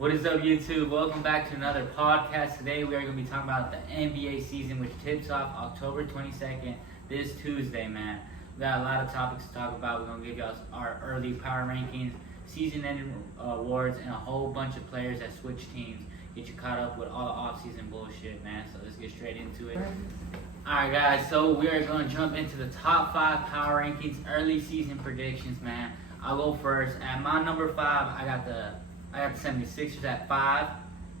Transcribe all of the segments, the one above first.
What is up, YouTube? Welcome back to another podcast. Today we are going to be talking about the NBA season, which tips off October 22nd, this Tuesday, man. We got a lot of topics to talk about. We're going to give you our early power rankings, season-ending awards, and a whole bunch of players that switch teams. Get you caught up with all the off-season bullshit, man. So let's get straight into it. Alright, guys. So we are going to jump into the top 5 power rankings, early season predictions, man. I'll go first. At my number 5, I got the 76ers at 5.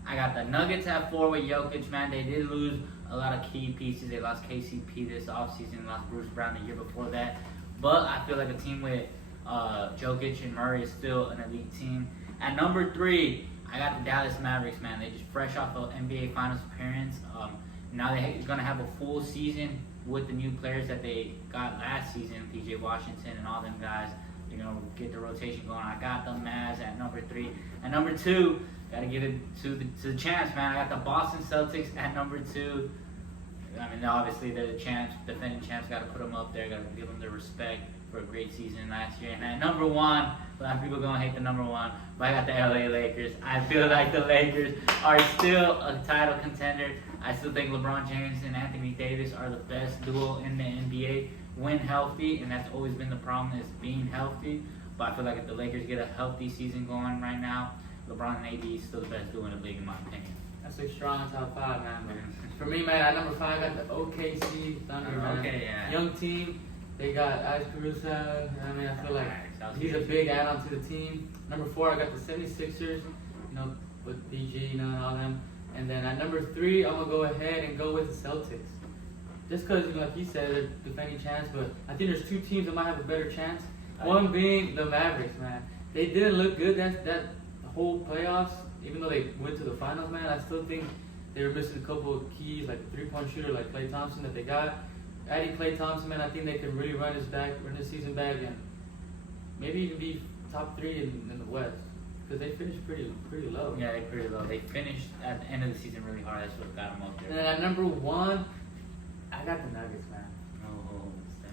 I got the Nuggets at 4 with Jokic, man. They did lose a lot of key pieces. They lost KCP this offseason, lost Bruce Brown the year before that. But I feel like a team with Jokic and Murray is still an elite team. At number 3, I got the Dallas Mavericks, man. They just fresh off an NBA Finals appearance. Now they're going to have a full season with the new players that they got last season, PJ Washington and all them guys. You know, get the rotation going. I got the Mavs at number 3. At number 2, got to give it to the champs, man. I got the Boston Celtics at number 2. I mean, obviously they're the champs, defending champs. Got to put them up there. Got to give them their respect for a great season last year. And at number 1, a lot of people are gonna hate the number 1, but I got the LA Lakers. I feel like the Lakers are still a title contender. I still think LeBron James and Anthony Davis are the best duo in the NBA when healthy, and that's always been the problem, is being healthy. But I feel like if the Lakers get a healthy season going right now, LeBron and AD is still the best duo in the league, in my opinion. That's a strong top 5, man. For me, man, at number 5, I got the OKC Thunder, man. Okay, yeah. Young team. They got Alex Caruso. I mean, I feel like he's a big add-on to the team. Number 4, I got the 76ers, you know, with DG, and all them. And then at number 3, I'm going to go ahead and go with the Celtics. Just because, you know, like you said, they're defending champs, but I think there's 2 teams that might have a better chance. One being the Mavericks, man. They didn't look good that whole playoffs, even though they went to the finals, man. I still think they were missing a couple of keys, like a 3-point shooter like Klay Thompson that they got. Adding Klay Thompson, man, I think they can really run his season back, and maybe even be top 3 in the West. Because they finished pretty low. Yeah, they're pretty low. They finished at the end of the season really hard. That's what got them up there. And then at number 1, I got the Nuggets, man. Oh,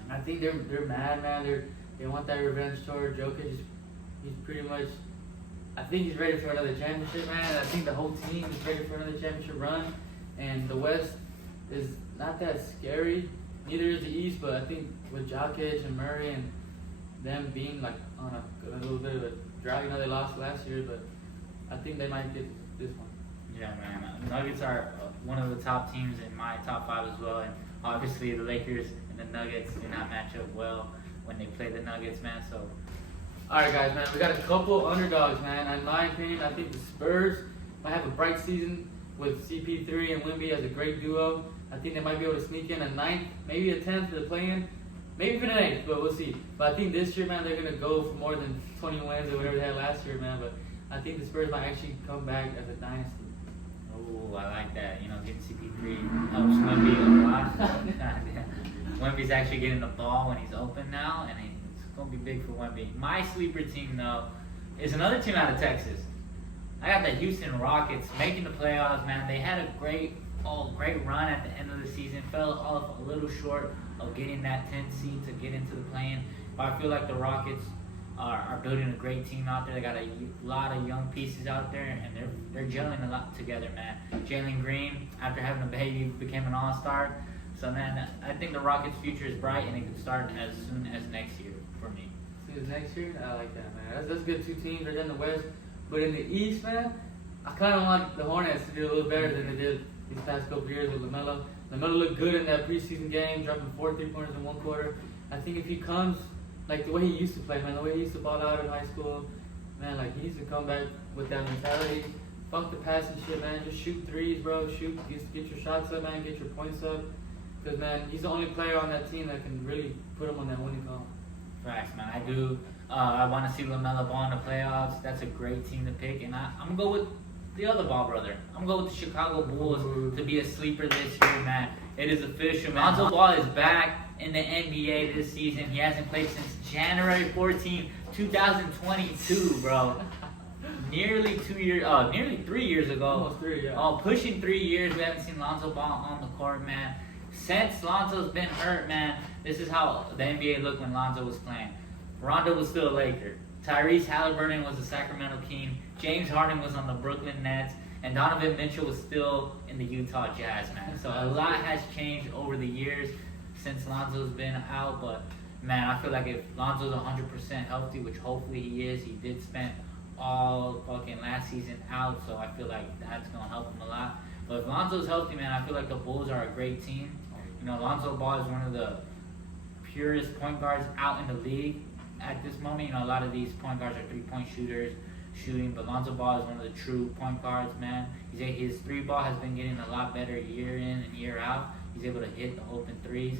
I think they're mad, man. They want that revenge tour. Jokic, he's pretty much. I think he's ready for another championship, man. I think the whole team is ready for another championship run. And the West is not that scary. Neither is the East, but I think with Jokic and Murray and them being like on a little bit of a drought, you know, they lost last year, but I think they might get this one. Yeah, man. The Nuggets are one of the top teams in my top 5 as well, and obviously the Lakers and the Nuggets do not match up well when they play the Nuggets, man. So, all right, guys, man, we got a couple underdogs, man. In my opinion, I think the Spurs might have a bright season with CP3 and Wemby as a great duo. I think they might be able to sneak in a 9th, maybe a 10th for the play-in, maybe for the 8th, but we'll see. But I think this year, man, they're going to go for more than 20 wins or whatever they had last year, man. But I think the Spurs might actually come back as a dynasty. oh, I like that. You know, getting CP3 helps Wemby a lot. Wemby's actually getting the ball when he's open now, and it's going to be big for Wemby. My sleeper team, though, is another team out of Texas. I got the Houston Rockets making the playoffs, man. They had a great run at the end of the season. Fell off a little short of getting that 10th seed to get into the play-in. But I feel like the Rockets are building a great team out there. They got a lot of young pieces out there, and they're gelling a lot together, man. Jalen Green, after having a baby, became an all-star. So, man, I think the Rockets' future is bright, and it can start as soon as next year for me. See, next year? I like that, man. That's good 2 teams right in the West. But in the East, man, I kind of want the Hornets to do a little better than they did these past couple years with LaMelo. LaMelo looked good in that preseason game, dropping 4 3-pointers in 1 quarter. I think if he comes like the way he used to play, man, the way he used to ball out in high school, man, like he needs to come back with that mentality. Fuck the passing shit, man. Just shoot threes, bro. Shoot, get your shots up, man. Get your points up. Because, man, he's the only player on that team that can really put him on that winning column. Facts, man. I do. I want to see LaMelo Ball in the playoffs. That's a great team to pick, and I'm gonna go with the other Ball brother. I'm going to go with the Chicago Bulls to be a sleeper this year, man. It is official, man. Lonzo Ball is back in the NBA this season. He hasn't played since January 14, 2022, bro. Nearly 2 years, nearly 3 years ago. Almost 3, yeah. Oh, pushing 3 years, we haven't seen Lonzo Ball on the court, man. Since Lonzo's been hurt, man, this is how the NBA looked when Lonzo was playing. Rondo was still a Laker. Tyrese Halliburton was the Sacramento King. James Harden was on the Brooklyn Nets. And Donovan Mitchell was still in the Utah Jazz, man. So a lot has changed over the years since Lonzo's been out. But, man, I feel like if Lonzo's 100% healthy, which hopefully he is, he did spend all fucking last season out. So I feel like that's going to help him a lot. But if Lonzo's healthy, man, I feel like the Bulls are a great team. You know, Lonzo Ball is one of the purest point guards out in the league at this moment. You know, a lot of these point guards are three-point shooters. But Lonzo Ball is one of the true point guards, man. His three ball has been getting a lot better year in and year out. He's able to hit the open threes.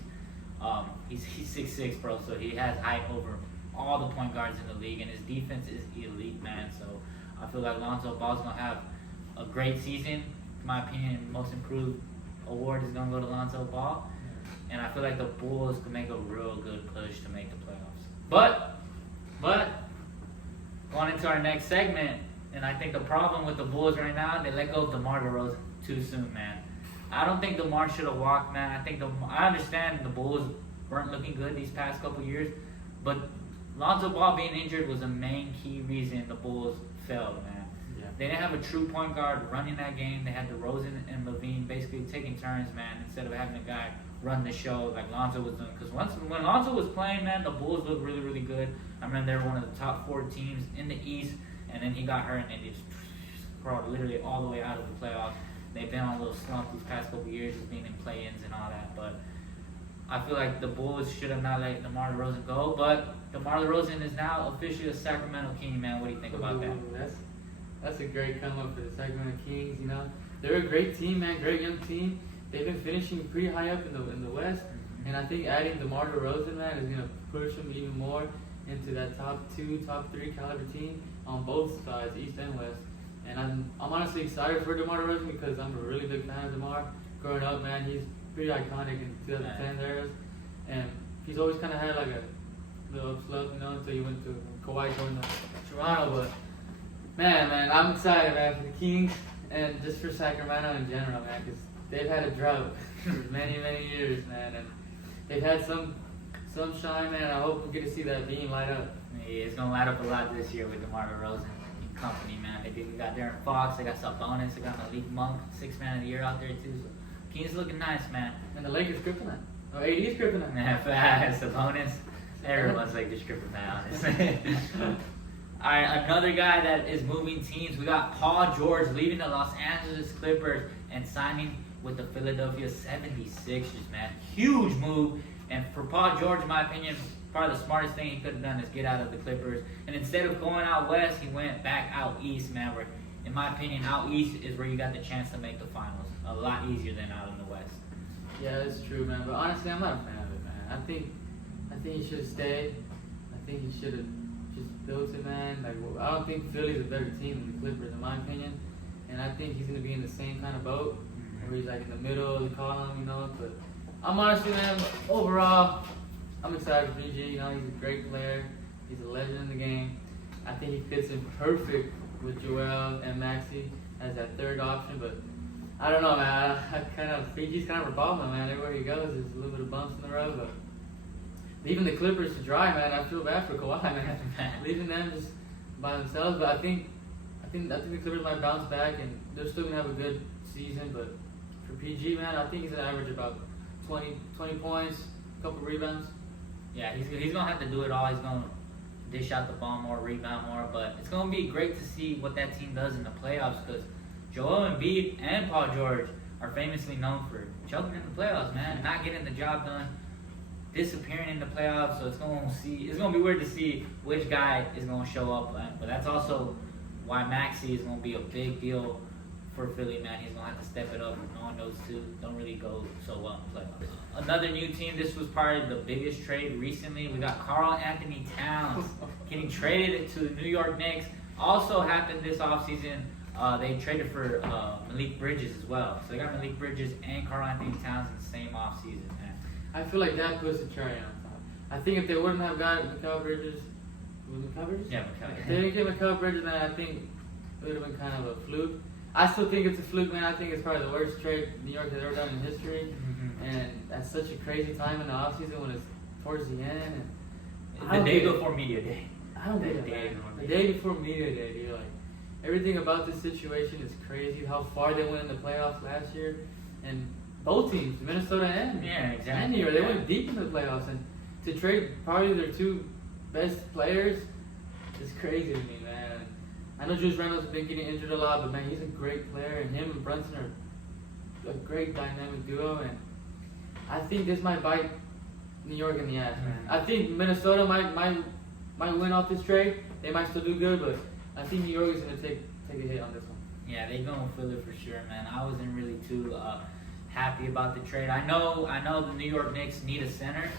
He's 6'6", bro, so he has height over all the point guards in the league, and his defense is elite, man. So I feel like Lonzo Ball's gonna have a great season. In my opinion, most improved award is gonna go to Lonzo Ball, and I feel like the Bulls can make a real good push to make the playoffs. But going into our next segment, and I think the problem with the Bulls right now, they let go of DeMar DeRozan too soon, man. I don't think DeMar should have walked, man. I understand the Bulls weren't looking good these past couple years, but Lonzo Ball being injured was the main key reason the Bulls failed, man. Yeah. They didn't have a true point guard running that game. They had DeRozan and Levine basically taking turns, man, instead of having a guy run the show like Lonzo was doing. Because when Lonzo was playing, man, the Bulls looked really, really good. I remember they were one of the top 4 teams in the East, and then he got hurt, and they just crawled literally all the way out of the playoffs. They've been on a little slump these past couple years of being in play-ins and all that, but I feel like the Bulls should have not let DeMar DeRozan go, but DeMar DeRozan is now officially a Sacramento King, man. What do you think about that? That's a great come-up for the Sacramento Kings, you know. They're a great team, man, great young team. They've been finishing pretty high up in the West, and I think adding DeMar DeRozan, man, is going to push them even more into that top 2, top 3 caliber team on both sides, East and West. And I'm honestly excited for DeMar DeRozan because I'm a really big fan of DeMar. Growing up, man, he's pretty iconic in 2010 eras, and he's always kind of had like a little upslope, you know, until he went to Kawhi going to Toronto. But man, I'm excited, man, for the Kings and just for Sacramento in general, man, because they've had a drought for many, many years, man, and they've had some shine, man. I hope we get to see that beam light up. Yeah, it's gonna light up a lot this year with DeMar DeRozan and company, man. They got Darren Fox, they got Sabonis, they got Malik Monk, 6th man of the year out there too. So Kings looking nice, man. And the Lakers kryptonite. Oh, AD's kryptonite. Man, fast Sabonis. Everyone's like this kryptonite, honestly. All right, another guy that is moving teams. We got Paul George leaving the Los Angeles Clippers and signing with the Philadelphia 76ers, man. Huge move. And for Paul George, in my opinion, probably the smartest thing he could have done is get out of the Clippers. And instead of going out west, he went back out east, man. Where, in my opinion, out east is where you got the chance to make the finals. A lot easier than out in the west. Yeah, that's true, man. But honestly, I'm not a fan of it, man. I think he should have stayed. I think he should have just built it, man. Like, I don't think Philly's a better team than the Clippers, in my opinion. And I think he's gonna be in the same kind of boat, where he's like in the middle of the column, you know. But I'm honestly, man, overall, I'm excited for PG. You know, he's a great player. He's a legend in the game. I think he fits in perfect with Joel and Maxey as that third option. But I don't know, man. PG's kind of a revolving, man. Everywhere he goes, there's a little bit of bumps in the road. But leaving the Clippers to dry, man, I feel bad for Kawhi, man. Leaving them just by themselves. But I think the Clippers might bounce back, and they're still gonna have a good season. But for PG, man, I think he's gonna average about 20 points, a couple rebounds. Yeah, he's gonna have to do it all. He's gonna dish out the ball more, rebound more. But it's gonna be great to see what that team does in the playoffs, because Joel Embiid and Paul George are famously known for choking in the playoffs, man, not getting the job done, disappearing in the playoffs. So it's gonna be weird to see which guy is gonna show up. But that's also why Maxey is gonna be a big deal for Philly, man. He's gonna have to step it up. Knowing those two don't really go so well in playoffs. Another new team. This was probably the biggest trade recently. We got Karl-Anthony Towns getting traded to the New York Knicks. Also happened this offseason. They traded for Malik Bridges as well. So they got Malik Bridges and Karl-Anthony Towns in the same offseason, man. I feel like that puts the cherry on top. I think if they wouldn't have gotten Mikal Bridges, was it Mikal Bridges? Yeah, Mikal. If they didn't get Mikal Bridges, man, I think it would have been kind of a fluke. I still think it's a fluke, man. I think it's probably the worst trade New York has ever done in history. And that's such a crazy time in the offseason when it's towards the end. And the day before media day. I don't get it, man. The day before media day, dude, like, everything about this situation is crazy. How far they went in the playoffs last year, and both teams, Minnesota and New York, they went deep in the playoffs, and to trade probably their two best players is crazy to me, man. I know Julius Randle's been getting injured a lot, but man, he's a great player, and him and Brunson are a great dynamic duo, and I think this might bite New York in the ass, man. I think Minnesota might win off this trade. They might still do good, but I think New York is gonna take a hit on this one. Yeah, they gonna feel it for sure, man. I wasn't really too happy about the trade. I know the New York Knicks need a center,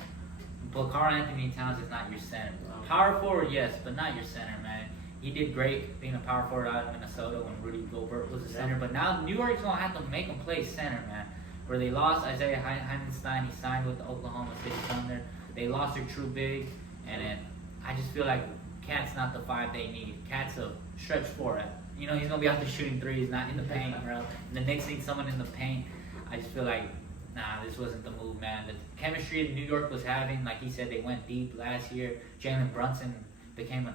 but Karl-Anthony Towns is not your center. Power forward, yes, but not your center, man. He did great being a power forward out of Minnesota when Rudy Gobert was a center, but now New York's gonna have to make him play center, man. Where they lost Isaiah Heidenstein, he signed with the Oklahoma City Thunder. They lost their true big, and then I just feel like Cat's not the 5 they need. Cat's a stretch 4. You know, he's gonna be out there shooting threes, not in the paint, bro. And the Knicks need someone in the paint. I just feel like, nah, this wasn't the move, man. The chemistry that New York was having, like he said, they went deep last year. Jalen Brunson became an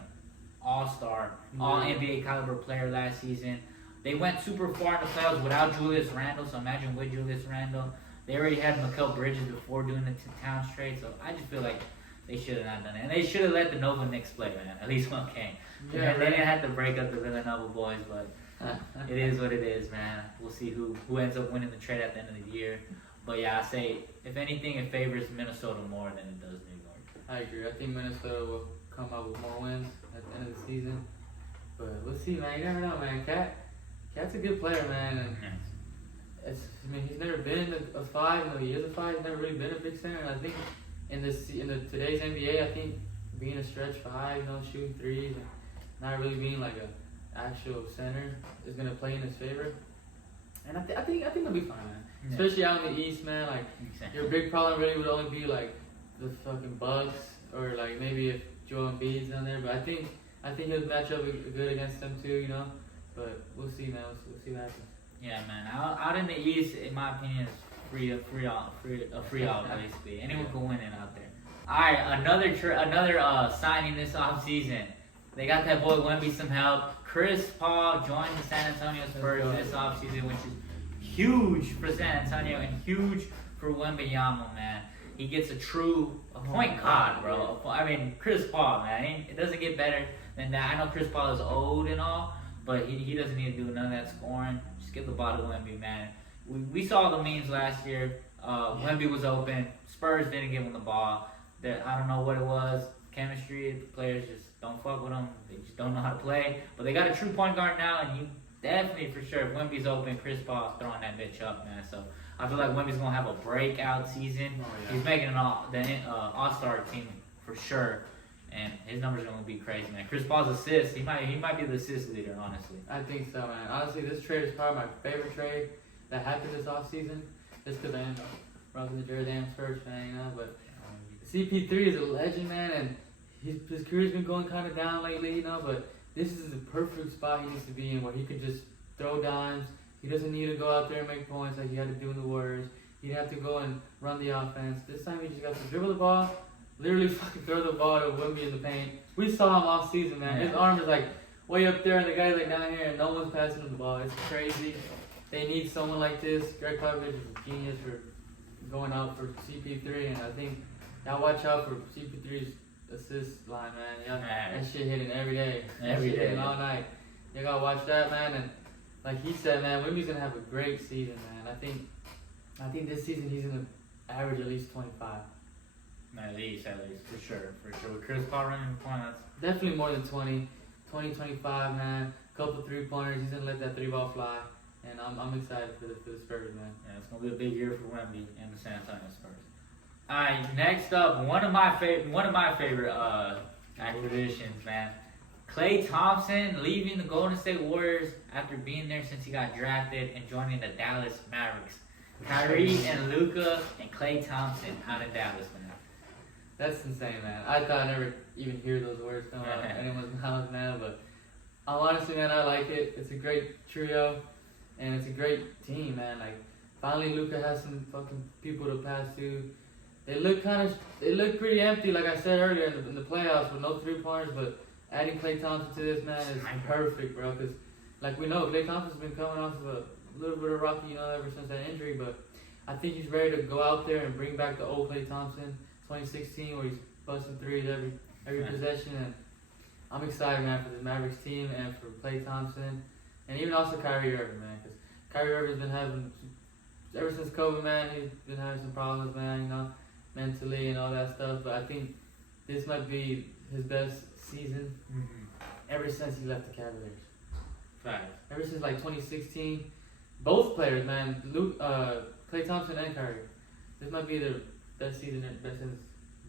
all-star, all-NBA caliber player last season. They went super far in the playoffs without Julius Randle, so imagine with Julius Randle. They already had Mikal Bridges before doing the Towns trade, so I just feel like they should have not done it. And they should have let the Nova Knicks play, man. At least one game. Yeah, they didn't have to break up the Villanova boys, but it is what it is, man. We'll see who ends up winning the trade at the end of the year. But yeah, I say, if anything, it favors Minnesota more than it does New York. I agree. I think Minnesota will come out with more wins at the end of the season. But we'll see, man. You never know, man. Cat's a good player, man. And he's never been a 5. No, he is a 5. He's never really been a big center. And I think in today's NBA, I think being a stretch 5, shooting threes, and not really being like a actual center is gonna play in his favor. And I think he'll be fine, man. Yeah. Especially out in the East, man. Like your big problem really would only be like the fucking Bucks, or like maybe if Joel Embiid's down there. But I think he'll match up good against them too, But we'll see, man. We'll see what happens. Yeah, man. Out in the East, in my opinion, is free all basically. Anyone can win it out there. All right, another signing this offseason. They got that boy Wemby some help. Chris Paul joined the San Antonio Spurs this offseason, which is huge for San Antonio and huge for Wembanyama, man. He gets a point guard, bro. I mean, Chris Paul, man. It doesn't get better than that. I know Chris Paul is old and all, but he doesn't need to do none of that scoring. Just give the ball to Wemby, man. We saw the memes last year. Wemby was open. Spurs didn't give him the ball. I don't know what it was. Chemistry. The players just don't fuck with him. They just don't know how to play. But they got a true point guard now, and you definitely, for sure, if Wemby's open, Chris Paul's throwing that bitch up, man. So I feel like Wemby's going to have a breakout season. He's making an all-star team for sure. And his numbers are going to be crazy, man. Chris Paul's assists, he might be the assist leader, honestly. I think so, man. Honestly, this trade is probably my favorite trade that happened this offseason. Just because I am rocking the jersey, I'm Spurs fan, But CP3 is a legend, man, and his career's been going kind of down lately, But this is the perfect spot he needs to be in, where he could just throw dimes. He doesn't need to go out there and make points like he had to do in the Warriors. He didn't have to go and run the offense. This time he just got to dribble the ball, literally fucking throw the ball to Wemby in the paint. We saw him all season, man. His arm is like way up there, and the guy's like down here, and no one's passing him the ball. It's crazy. They need someone like this. Greg Popovich is a genius for going out for CP3, and I think y'all watch out for CP3's assist line, man. That shit hitting every day. Every day. Hitting all night. You gotta watch that, man. And like he said, man, Wemby's gonna have a great season, man. I think this season he's gonna average at least 25. At least, for sure. With Chris Paul running points. Definitely more than 20, 25, man. Couple 3-pointers. He's gonna let that 3-ball fly. And I'm excited for the Spurs, man. Yeah, it's gonna be a big year for Wemby and the San Antonio Spurs. All right, next up, one of my favorite acquisitions, man. Klay Thompson leaving the Golden State Warriors after being there since he got drafted and joining the Dallas Mavericks. Kyrie and Luka and Klay Thompson out of Dallas, man. That's insane, man. I thought I'd never even hear those words come out of anyone's mouth, man. But honestly, man, I like it. It's a great trio, and it's a great team, man. Like, finally, Luka has some fucking people to pass to. They look pretty empty, like I said earlier in the playoffs with no 3-pointers, but adding Klay Thompson to this, man, is perfect, bro. Because, like we know, Klay Thompson's been coming off of a little bit of rocky, ever since that injury. But I think he's ready to go out there and bring back the old Klay Thompson, 2016, where he's busting threes every possession. And I'm excited, man, for the Mavericks team and for Klay Thompson, and even also Kyrie Irving, man. Because Kyrie Irving's been having, ever since COVID, man, he's been having some problems, man, mentally and all that stuff. But I think this might be his best season ever since he left the Cavaliers. Right. Ever since like 2016, both players, man, Klay Thompson and Kyrie, this might be the best season since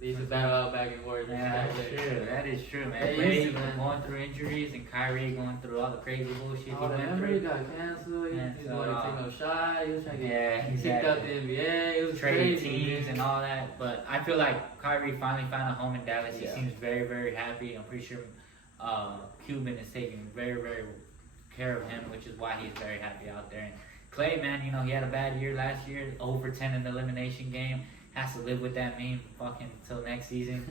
they used to battle out back in Warriors. Yeah, that's true. That is true, man. Klay going through injuries and Kyrie going through all the crazy bullshit he went through. He got canceled. He didn't want to take no shot. He was trying to get kicked out the NBA. It was trading crazy, teams and all that. But I feel like Kyrie finally found a home in Dallas. He seems very, very happy. I'm pretty sure Cuban is taking very, very care of him, which is why he's very happy out there. And Klay, man, he had a bad year last year, 0 for 10 in the elimination game. Has to live with that meme fucking until next season.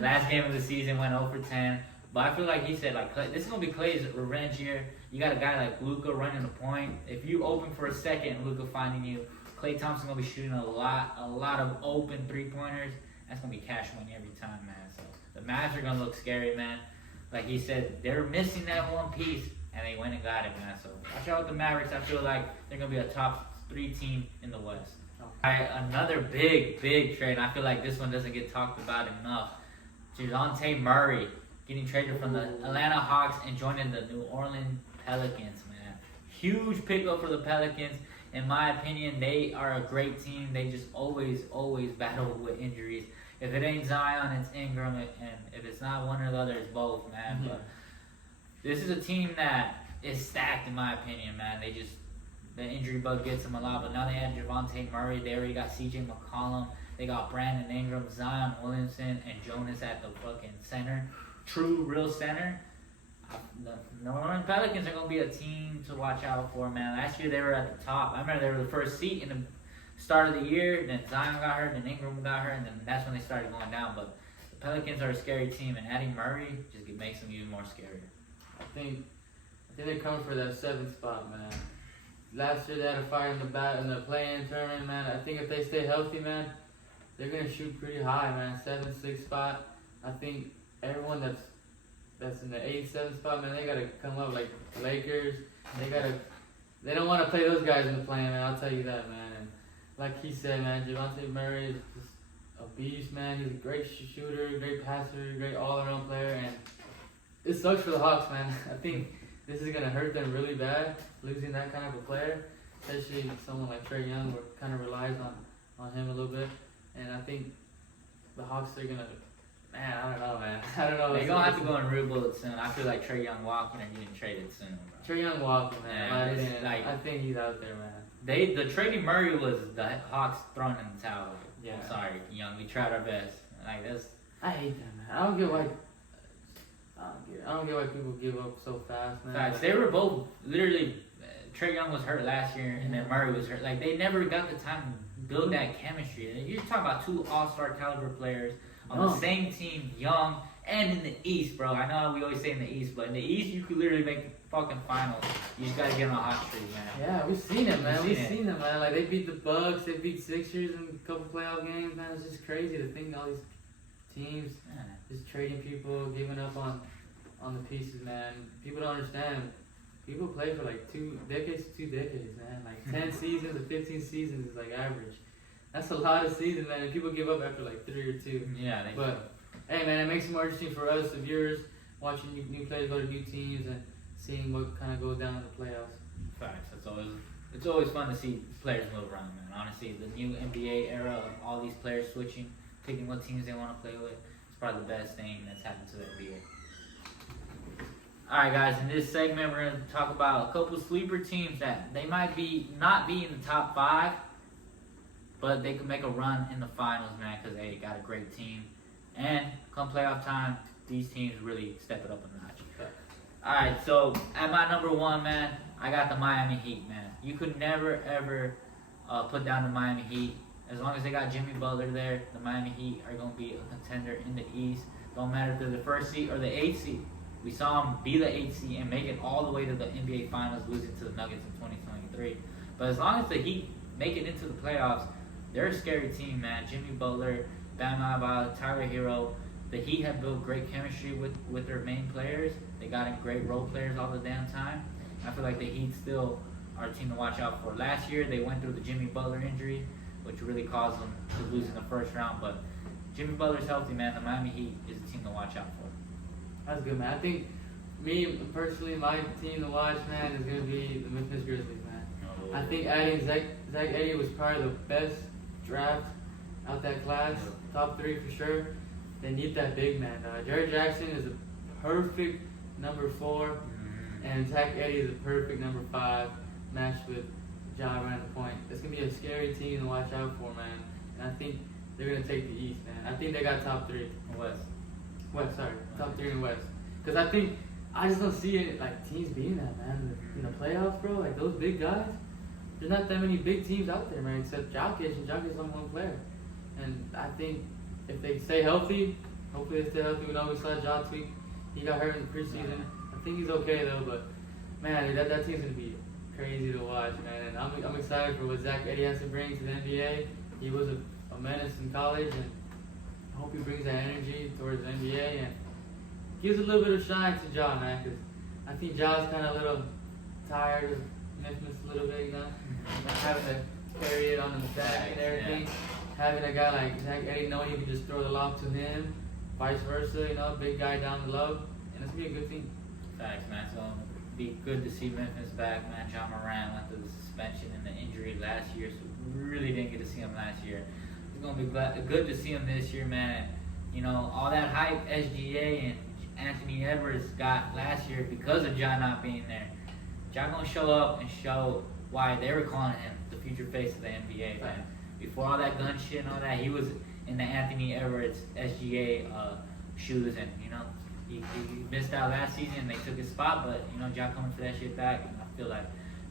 Last game of the season went 0 for 10. But I feel like he said, like, Klay, this is going to be Klay's revenge year. You got a guy like Luka running the point. If you open for a second and Luka finding you, Klay Thompson going to be shooting a lot of open three-pointers. That's going to be cash money every time, man. So the Mavs are going to look scary, man. Like he said, they're missing that one piece, and they went and got it, man. So watch out with the Mavericks. I feel like they're going to be a top 3 team in the West. Alright, another big trade. I feel like this one doesn't get talked about enough. Dejounte Murray getting traded from the Atlanta Hawks and joining the New Orleans Pelicans, man. Huge pickup for the Pelicans. In my opinion, they are a great team. They just always battle with injuries. If it ain't Zion, it's Ingram, and if it's not one or the other, it's both, man. Mm-hmm. But this is a team that is stacked, in my opinion, man. The injury bug gets them a lot, but now they have Javonte Murray. They already got CJ McCollum. They got Brandon Ingram, Zion Williamson, and Jonas at the fucking center. True, real center. The New Orleans Pelicans are going to be a team to watch out for, man. Last year they were at the top. I remember they were the first seat in the start of the year. Then Zion got hurt, then Ingram got hurt, and then that's when they started going down. But the Pelicans are a scary team, and adding Murray just makes them even more scarier. I think they're coming for that 7th spot, man. Last year they had a fight in the play-in tournament, man. I think if they stay healthy, man, they're gonna shoot pretty high, man. 7th, 6th spot. I think everyone that's in the 8th, 7th spot, man, they gotta come up like Lakers. They don't want to play those guys in the play-in, man. I'll tell you that, man. And like he said, man, Javonte Murray is just a beast, man. He's a great shooter, great passer, great all-around player, and it sucks for the Hawks, man. I think this is going to hurt them really bad, losing that kind of a player, especially someone like Trae Young, who kind of relies on him a little bit. And I think the Hawks are going to, man, I don't know, man. I don't know. They're going to have to go in real bullets soon. I feel like Trae Young walking or getting traded soon, bro. Trae Young walking, man. I think he's out there, man. The trading Murray was the Hawks throwing in the towel. Yeah. I'm sorry, Young. We tried our best. Like, that's... I hate that, man. I don't get why people give up so fast, man. Facts. They were both literally. Trae Young was hurt last year, and then Murray was hurt. Like they never got the time to build that chemistry. You're talking about 2 all-star caliber players on the same team, young and in the East, bro. I know we always say in the East, but in the East you could literally make the fucking finals. You just gotta get on a hot streak, man. Yeah, we've seen it, man. We've seen them, man. Like they beat the Bucks, they beat Sixers in a couple playoff games, man. It's just crazy to think all these teams just trading people, giving up on the pieces, man. People don't understand. People play for like 2 decades, man. Like 10 seasons or 15 seasons is like average. That's a lot of seasons, man. And people give up after like 3 or 2. Yeah. But hey, man, it makes it more interesting for us, the viewers, watching new players go to new teams and seeing what kind of goes down in the playoffs. Facts. It's always fun to see players move around, man. Honestly, the new NBA era of all these players switching, picking what teams they want to play with, it's probably the best thing that's happened to the NBA. Alright guys, in this segment we're going to talk about a couple sleeper teams that they might not be in the top 5, but they could make a run in the finals, man, because they got a great team. And come playoff time, these teams really step it up a notch. Alright, so at my number 1, man, I got the Miami Heat, man. You could never, ever put down the Miami Heat. As long as they got Jimmy Butler there, the Miami Heat are going to be a contender in the East. Don't matter if they're the 1st seed or the 8th seed. We saw him be the 8th seed and make it all the way to the NBA Finals, losing to the Nuggets in 2023. But as long as the Heat make it into the playoffs, they're a scary team, man. Jimmy Butler, Bam Adebayo, Tyler Hero. The Heat have built great chemistry with their main players. They got in great role players all the damn time. I feel like the Heat still are a team to watch out for. Last year, they went through the Jimmy Butler injury, which really caused them to lose in the first round. But Jimmy Butler's healthy, man. The Miami Heat is a team to watch out for. That's good, man. I think me personally, my team to watch, man, is gonna be the Memphis Grizzlies, man. Oh. I think adding Zach Edey was probably the best draft out that class. Top 3 for sure. They need that big man. Jared Jackson is a perfect number 4, and Zach Edey is a perfect number 5, matched with Ja Morant at the point. It's gonna be a scary team to watch out for, man. And I think they're gonna take the East, man. I think they got top 3. West, sorry, top 3 in the West. Because I just don't see any teams beating that, man. In the playoffs, bro, like those big guys. There's not that many big teams out there, man, except Jokic, and Jokic is only one player. And I think if they stay healthy, hopefully they stay healthy. We know we saw Ja tweak. He got hurt in the preseason. I think he's okay though, but man, that team's gonna be crazy to watch, man. And I'm excited for what Zach Edey has to bring to the NBA. He was a menace in college, and I hope he brings that energy towards the NBA and gives a little bit of shine to Ja, man. Because I think Ja's kind of a little tired of Memphis a little bit, you know, not having to carry it on the back and everything. Having a guy like Zach Edey knowing you can just throw the lob to him, vice versa, you know, big guy down the low, and it's gonna be a good team. Facts, man. So it'll be good to see Memphis back, man. Ja Morant went through the suspension and the injury last year, so we really didn't get to see him last year. It's gonna be good to see him this year, man. You know, all that hype SGA and Anthony Edwards got last year because of Ja not being there. Ja gonna show up and show why they were calling him the future face of the NBA, man. Before all that gun shit and all that, he was in the Anthony Edwards SGA shoes, and you know he missed out last season and they took his spot. But you know, Ja coming for that shit back, and I feel like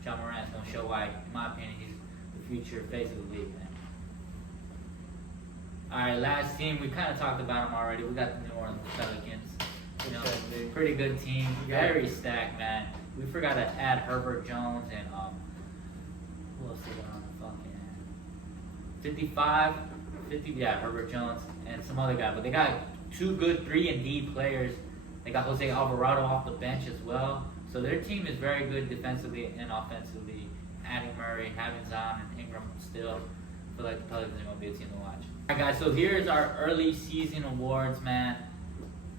Ja Morant's gonna show why, in my opinion, he's the future face of the league, man. All right, last team, we kind of talked about them already. We got the New Orleans Pelicans. You know, pretty good team, very stacked, man. We forgot to add Herbert Jones and who else they got on the fucking 50, yeah, Herbert Jones and some other guy. But they got 2 good 3-and-D players. They got Jose Alvarado off the bench as well. So their team is very good defensively and offensively. Adding Murray, having Zion and Ingram still. I feel like the Pelicans are going to be a team to watch. All right, guys, so here's our early season awards, man.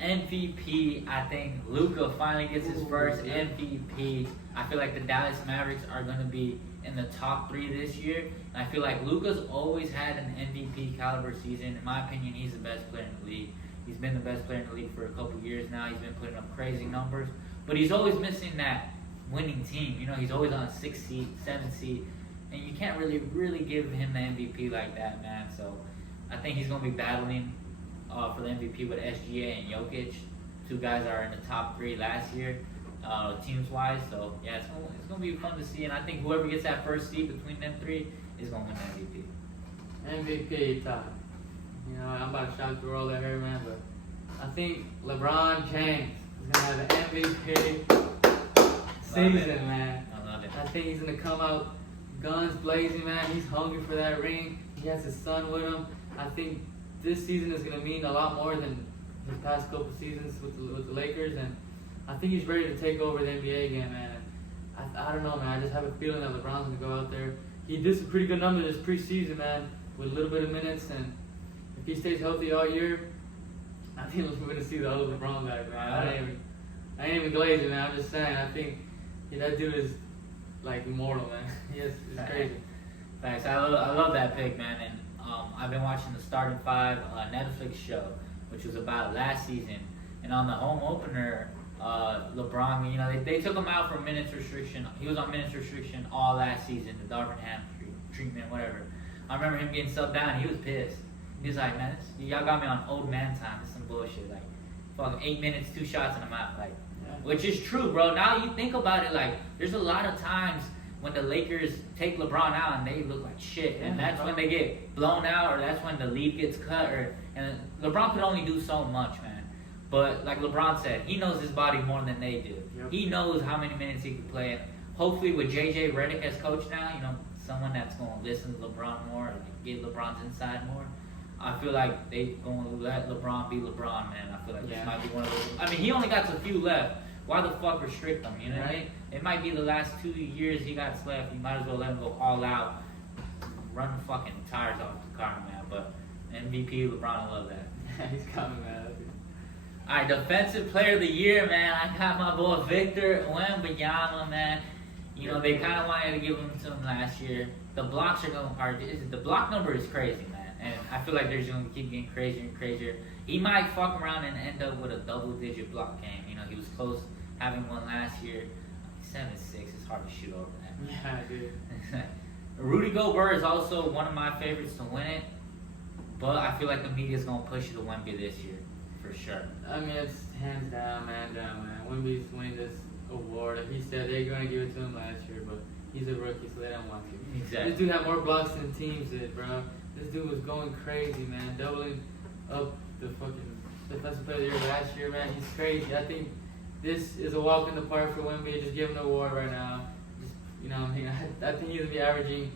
MVP, I think Luka finally gets his first MVP. I feel like the Dallas Mavericks are going to be in the top 3 this year. And I feel like Luka's always had an MVP caliber season. In my opinion, he's the best player in the league. He's been the best player in the league for a couple years now. He's been putting up crazy numbers. But he's always missing that winning team. You know, he's always on a 6th seed, 7th seed. And you can't really give him the MVP like that, man. So I think he's going to be battling for the MVP with SGA and Jokic. 2 guys are in the top 3 last year, teams-wise. So, yeah, it's going to be fun to see. And I think whoever gets that first seed between them 3 is going to win the MVP. MVP time. You know, I'm about to shock the world at her, man, but I think LeBron James is going to have an MVP season, man. I love it. I think he's going to come out guns blazing, man. He's hungry for that ring. He has his son with him. I think this season is going to mean a lot more than his past couple seasons with the Lakers, and I think he's ready to take over the NBA again, man. I don't know, man. I just have a feeling that LeBron's going to go out there. He did some pretty good numbers this preseason, man, with a little bit of minutes, and if he stays healthy all year, I think we're going to see the old LeBron guy, man. I ain't even glazing, man. I'm just saying. I think that dude is like immortal, man. It's crazy. Thanks. I love that pick, man. And I've been watching the Starting 5 Netflix show, which was about last season. And on the home opener, LeBron, you know, they took him out for minutes restriction. He was on minutes restriction all last season, the Darvin Ham treatment, whatever. I remember him getting subbed down. He was pissed. He was like, man, y'all got me on old man time. This is some bullshit. Like, fucking 8 minutes, 2 shots, and I'm out. Like, which is true, bro. Now you think about it, like, there's a lot of times when the Lakers take LeBron out and they look like shit, and that's when they get blown out, or that's when the lead gets cut, and LeBron could only do so much, man. But like LeBron said, he knows his body more than they do. Yep. He knows how many minutes he can play. And hopefully with JJ Redick as coach now, someone that's going to listen to LeBron more and get LeBron's inside more. I feel like they going to let LeBron be LeBron, man. I feel like this might be one of those. I mean, he only got a few left. Why the fuck restrict him? You know what I mean? It might be the last 2 years he got left. You might as well let him go all out, run the fucking tires off the car, man. But MVP LeBron, I love that. He's coming, man. All right, defensive player of the year, man. I got my boy Victor Wembanyama, man. They kind of wanted to give him to him last year. The blocks are going hard. The block number is crazy, man. And I feel like they're just going to keep getting crazier and crazier. He might fuck around and end up with a double-digit block game. He was close having one last year. 7'6", it's hard to shoot over that. Yeah, dude. Rudy Gobert is also one of my favorites to win it. But I feel like the media's going to push it to Wemby this year, for sure. I mean, it's hands down, man. Wemby's winning this award. Like he said, they're going to give it to him last year, but he's a rookie, so they don't want to. Exactly. This dude had more blocks than teams did, bro. This dude was going crazy, man. Doubling up the fucking defensive player of the year last year, man. He's crazy. I think this is a walk in the park for Wemby. Just give him the award right now. I think he's going to be averaging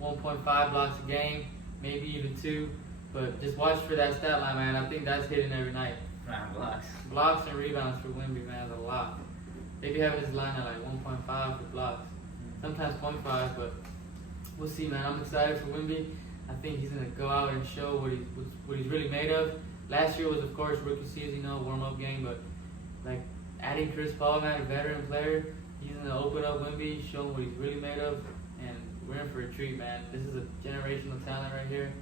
1.5 blocks a game, maybe even 2. But just watch for that stat line, man. I think that's hitting every night. Blocks. Blocks and rebounds for Wemby, man, is a lot. They be having his line at like 1.5 for blocks. Sometimes 0.5, but we'll see, man. I'm excited for Wemby. I think he's going to go out and show what he's really made of. Last year was, of course, rookie season, warm-up game, but like adding Chris Paul, man, a veteran player, he's going to open up Wemby, show him what he's really made of, and we're in for a treat, man. This is a generational talent right here.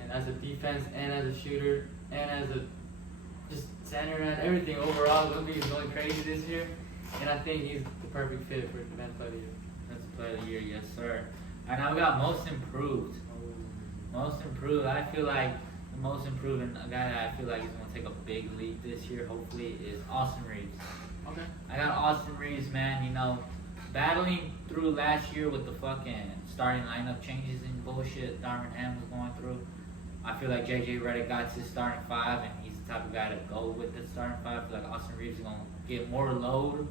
And as a defense and as a shooter and as a just center and everything overall, Wemby is going crazy this year. And I think he's the perfect fit for Defensive Player of the Year. Defensive Player of the Year, yes, sir. And now we got Most Improved. Most Improved, I feel like the most improved and a guy that I feel like is going to take a big leap this year, hopefully, is Austin Reeves. Okay. I got Austin Reeves, man, battling through last year with the fucking starting lineup changes and bullshit Darvin Ham was going through. I feel like JJ Redick got his starting 5, and he's the type of guy to go with the starting 5. I feel like Austin Reeves is going to get more load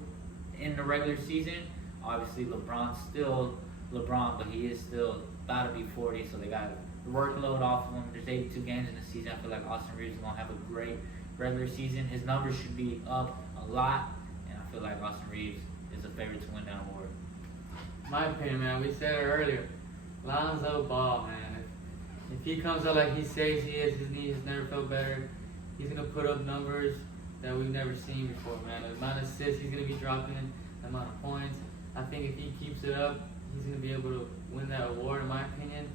in the regular season. Obviously, LeBron's still LeBron, but he is still about to be 40, so they got workload off of him. There's 82 games in the season. I feel like Austin Reeves is going to have a great regular season. His numbers should be up a lot, and I feel like Austin Reeves is a favorite to win that award. My opinion, man, we said it earlier. Lonzo Ball, man. If he comes out like he says he is, his knee has never felt better. He's going to put up numbers that we've never seen before, man. The amount of assists he's going to be dropping, the amount of points. I think if he keeps it up, he's going to be able to win that award, in my opinion.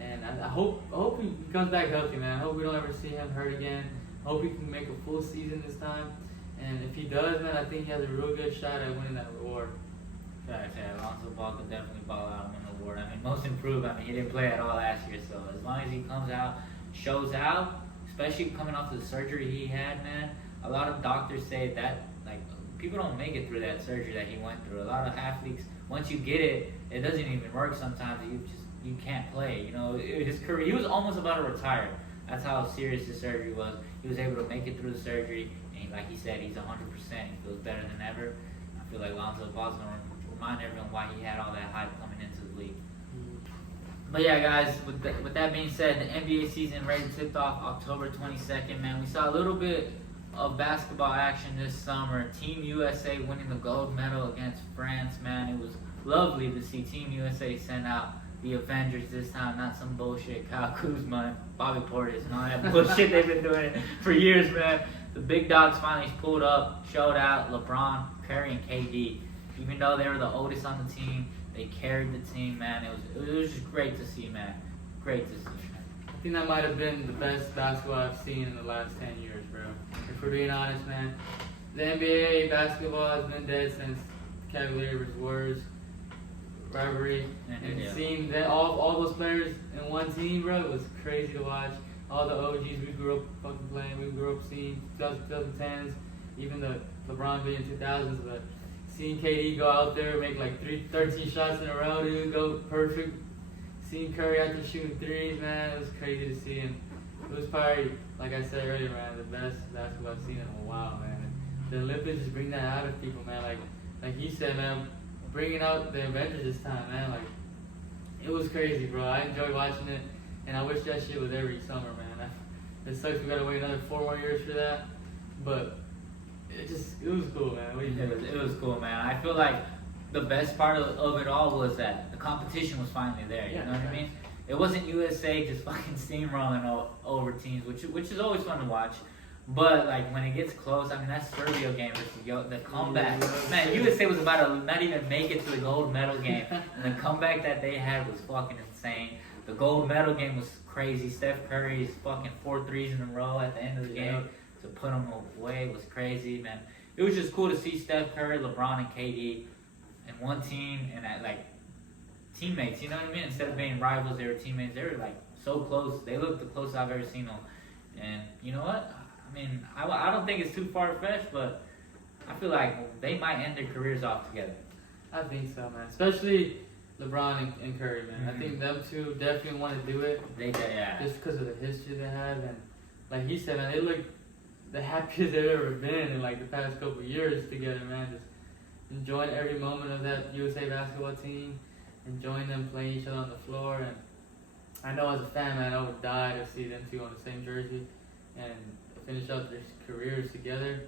And I hope he comes back healthy, man. I hope we don't ever see him hurt again. I hope he can make a full season this time. And if he does, man, I think he has a real good shot at winning that award. Facts, yeah. Lonzo Ball could definitely ball out and win the award. I mean, most improved. I mean, he didn't play at all last year, so as long as he comes out, shows out, especially coming off the surgery he had, man. A lot of doctors say that, like, people don't make it through that surgery that he went through. A lot of athletes, once you get it, it doesn't even work sometimes. You can't play. His career, he was almost about to retire. That's how serious his surgery was. He was able to make it through the surgery, and like he said, he's 100%. He feels better than ever. I feel like Lonzo Ball's going to remind everyone why he had all that hype coming into the league. But yeah, guys, with that being said, the NBA season ready tipped off October 22nd, man. We saw a little bit of basketball action this summer. Team USA winning the gold medal against France, man. It was lovely to see Team USA send out the Avengers this time, not some bullshit Kyle Kuzma and Bobby Portis and all that bullshit they've been doing for years, man. The big dogs finally pulled up, showed out. LeBron, Curry, and KD. Even though they were the oldest on the team, they carried the team, man. It was just great to see, man. Great to see, man. I think that might have been the best basketball I've seen in the last 10 years, bro. If we're being honest, man. The NBA basketball has been dead since Cavaliers versus Warriors rivalry. And seeing that all those players in one team, bro, it was crazy to watch. All the OGs we grew up fucking playing, we grew up seeing 2010s, even the LeBron being 2000s, but seeing KD go out there, make like 13 shots in a row, dude, go perfect. Seeing Curry out there shooting threes, man, it was crazy to see. And it was probably, like I said earlier, man, the best basketball I've seen in a while, man. The Olympics just bring that out of people, man. Like he said, man, bringing out the Avengers this time, man. Like, it was crazy, bro. I enjoyed watching it, and I wish that shit was every summer, man. It sucks we gotta wait another 4 more years for that, but it was cool, man. What do you think? It was cool, man. I feel like the best part of it all was that the competition was finally there. You know what I mean? It wasn't USA just fucking steamrolling over teams, which is always fun to watch. But like when it gets close, I mean that Serbia game versus the comeback. Man, USA was about to not even make it to the gold medal game, and the comeback that they had was fucking insane. The gold medal game was crazy. Steph Curry's fucking 4 threes in a row at the end of the game to put them away was crazy, man. It was just cool to see Steph Curry, LeBron, and KD in one team and like teammates. You know what I mean? Instead of being rivals, they were teammates. They were like so close. They looked the closest I've ever seen them. And you know what? I mean, I don't think it's too far-fetched, but I feel like they might end their careers off together. I think so, man. Especially LeBron and Curry, man. Mm-hmm. I think them two definitely want to do it. Yeah. Just because of the history they have. And like he said, man, they look the happiest they've ever been in like the past couple of years together, man. Just enjoying every moment of that USA basketball team, enjoying them playing each other on the floor. And I know as a fan, man, I would die to see them two on the same jersey and finish out their careers together.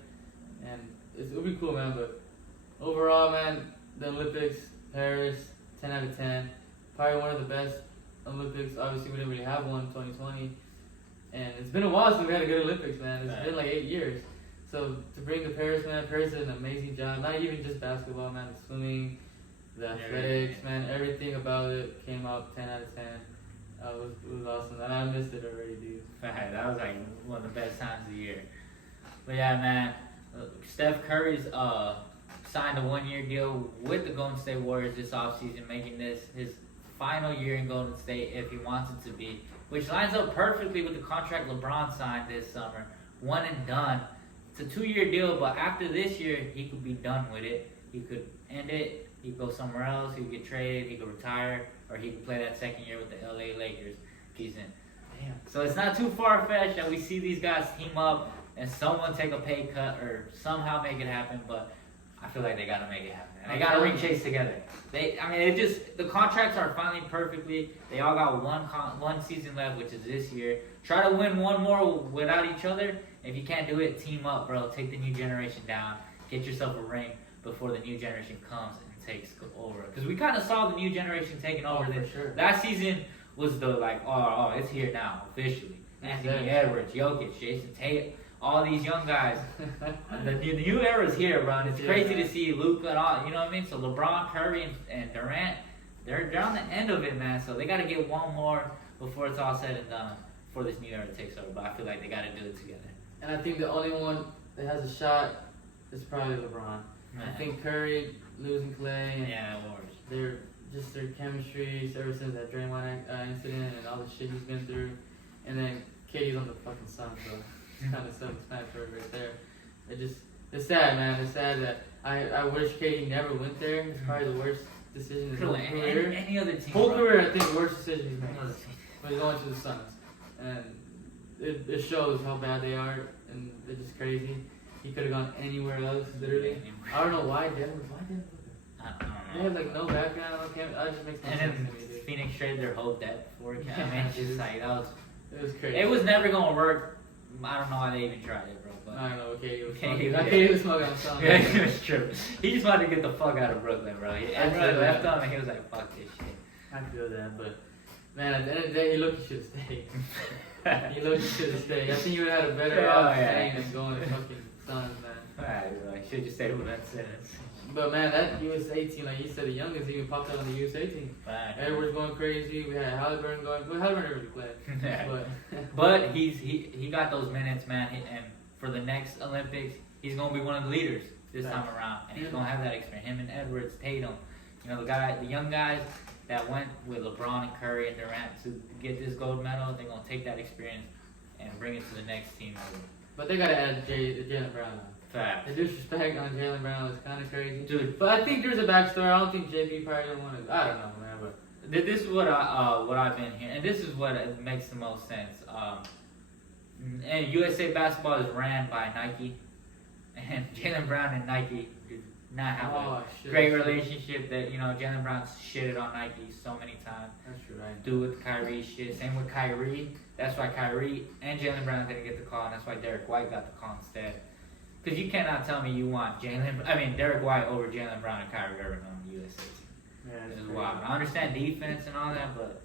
And it'll be cool, man. But overall, man, the Olympics, Paris, 10 out of 10. Probably one of the best Olympics. Obviously, we didn't really have one in 2020. And it's been a while since we had a good Olympics, man. It's been like 8 years. So to bring the Paris, man, Paris did an amazing job. Not even just basketball, man. The swimming, the athletics, man. Everything about it came out 10 out of 10. It was awesome. And I missed it already, dude. That was like one of the best times of the year. But yeah, man. Steph Curry's signed a 1-year deal with the Golden State Warriors this offseason, making this his final year in Golden State if he wants it to be, which lines up perfectly with the contract LeBron signed this summer. 1 and done. It's a 2-year deal, but after this year, he could be done with it. He could end it. He could go somewhere else. He could get traded. He could retire, or he could play that second year with the LA Lakers. He's in. Damn. So it's not too far-fetched that we see these guys team up and someone take a pay cut or somehow make it happen, but I feel like they got to make it happen. And they got to ring chase together. The contracts are finally perfectly. They all got one season left, which is this year. Try to win one more without each other. If you can't do it, team up, bro. Take the new generation down. Get yourself a ring before the new generation comes and takes over. Because we kind of saw the new generation taking over. Sure. Last season was the it's here now, officially. Anthony Edwards, Jokic, Jason Tatum. All these young guys, the new era is here, bro. And it's crazy to see Luka and all. You know what I mean? So LeBron, Curry, and Durant, they're on the end of it, man. So they got to get one more before it's all said and done. Before this new era takes over. But I feel like they got to do it together. And I think the only one that has a shot is probably LeBron. I think Curry losing Klay. And Warriors. Their chemistry ever since that Draymond incident and all the shit he's been through, and then KD's on the fucking Suns, so. It's kind of self-explanatory right there. It's sad, man. It's sad that I wish KD never went there. It's probably the worst decision in his whole career. Any other team. Whole career, I think, worst decision he's made. But he's going to the Suns, and it shows how bad they are, and they're just crazy. He could have gone anywhere else, literally. I don't know why Denver. I don't know. They have like no background on campus. That just makes no sense to me, dude. Phoenix traded their whole depth before it came. I mean, it's just like it was crazy. It was never gonna work. I don't know why they even tried it, bro. But I don't know. Okay, was smoking on something. Yeah, it's true. He just wanted to get the fuck out of Brooklyn, bro. Everybody left him, and he was like, "Fuck this shit." I feel that, but man, at the end of the day, he looked should have stayed. He looked should have stayed. I think he would have had a better off staying than going to fucking Suns, man. Alright, bro. I should just stayed with that sentence. But man, that USA team, like you said, the youngest even popped out on the USA team. Edwards going crazy. We had Halliburton going. Well, Halliburton never really played. But he got those minutes, man. And for the next Olympics, he's gonna be one of the leaders this time around, and he's gonna have that experience. Him and Edwards, Tatum, the young guys that went with LeBron and Curry and Durant to get this gold medal. They're gonna take that experience and bring it to the next team. But they gotta add Jaylen Brown. Fact. The disrespect on Jaylen Brown is kind of crazy, dude. But I think there's a backstory. I don't think JB probably don't want to. I don't know, man. But this is what I've been hearing, and this is what makes the most sense. And USA basketball is ran by Nike, and Jaylen Brown and Nike do not have a great relationship. That Jaylen Brown's shitted on Nike so many times. That's true, right? Do with Kyrie shit. Same with Kyrie. That's why Kyrie and Jaylen Brown didn't get the call, and that's why Derek White got the call instead. Because you cannot tell me you want Derek White over Jaylen Brown and Kyrie Irving on the USA team. Yeah, This is wild. I understand defense and all that, but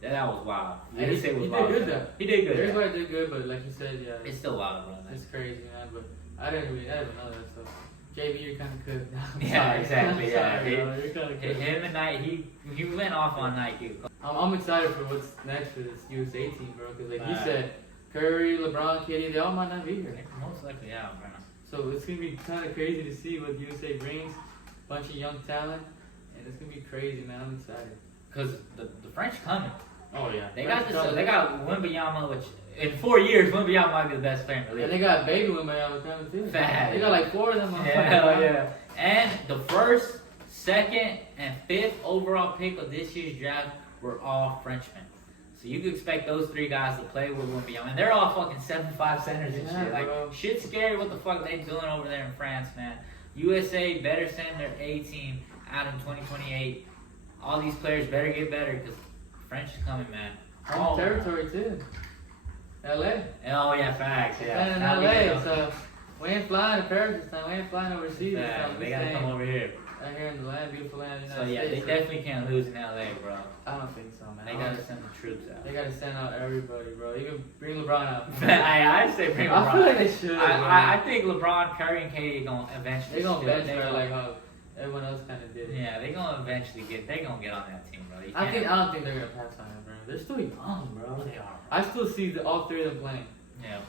that was wild. Yeah, he did good though. He did good. Derek White did good, but like you said, yeah, It's still wild, bro. it's crazy, man. But I didn't know that stuff. JB, you're kind of cooked now. Yeah, exactly. Yeah, sorry, bro. You're kind of cooked. him and Nike, he went off on Nike. I'm excited for what's next for this USA team, bro. Because like you said, Curry, LeBron, KD, they all might not be here. Most likely, yeah, bro. So it's gonna be kind of crazy to see what USA brings. Bunch of young talent, and it's gonna be crazy, man. I'm excited. Cause the French coming. Oh yeah. They got Wembanyama, which in 4 years Wembanyama might be the best player in the league. And they got baby Wembanyama coming too. Fact. They got like 4 of them. Hell yeah. And the first, second, and fifth overall pick of this year's draft were all Frenchmen. So you could expect those 3 guys to play with Wembanyama. And they're all fucking 7'5" centers and shit. Like, bro. shit's scary what the fuck they doing over there in France, man. USA better send their A team out in 2028. All these players better get better because French is coming, man. Home territory too. LA. Oh yeah, facts. Yeah. In LA, so we ain't flying to Paris this time. We ain't flying overseas this Facts. time. They gotta come over here. Right here in the land, beautiful land. So yeah, they definitely can't lose in LA, bro. I don't think so, man. They gotta send the troops out. They gotta send out everybody, bro. Even bring LeBron out. I say bring LeBron. I feel like they should. I think LeBron, Curry, and KD gonna eventually. They gonna bench her like how everyone else kind of did. Yeah, they gonna eventually get. They gonna get on that team, bro. I don't think they're gonna pass on them, bro. They're still young, bro. They are. I still see all 3 of them playing. Yeah.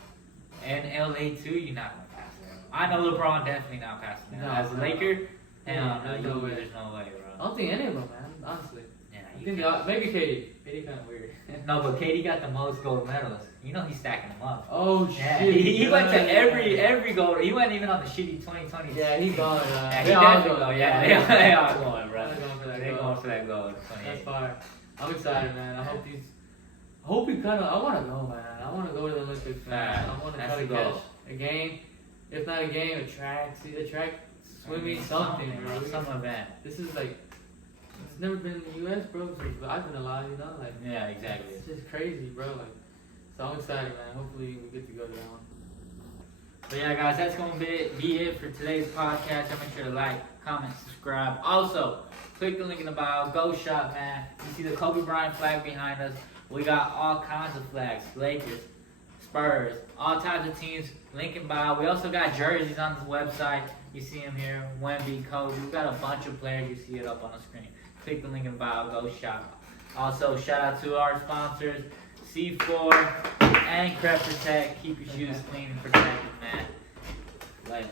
And LA too, you're not gonna pass them. I know LeBron definitely not passing them. No, As a Laker, hell no, there's no way. There's no way, bro. I don't think any of them, man. Honestly. Yeah, I think maybe KD. KD kind of weird. No, but KD got the most gold medalists. You know he's stacking them up. Oh Yeah, shit. he went to every gold. He wasn't even on the shitty 2020. Yeah, he's gone. Yeah, They all definitely going. Yeah, they are going, bro. They're going for that They're gold. going for that gold. That's fire. I'm excited, man. I hope we kind of. I want to go, man. I want to go to the Olympics, man. I want to try to catch a game. If not a game, a track. See the track, swimming, something, bro. Some event. This is like. It's never been in the U.S., bro. So I've been alive, you know. Like. Yeah, exactly. It's just crazy, bro. Like. So I'm excited, man. Hopefully we get to go to that one. But yeah, guys, that's going to be it for today's podcast. Make sure to like, comment, subscribe. Also, click the link in the bio. Go shop, man. You see the Kobe Bryant flag behind us. We got all kinds of flags. Lakers, Spurs, all types of teams. Link in bio. We also got jerseys on this website. You see them here. Wemby, Kobe. We got a bunch of players. You see it up on the screen. Click the link in bio. Go shop. Also, shout out to our sponsors, C4 and Crep Protect. Keep your shoes clean and protected, man. Later.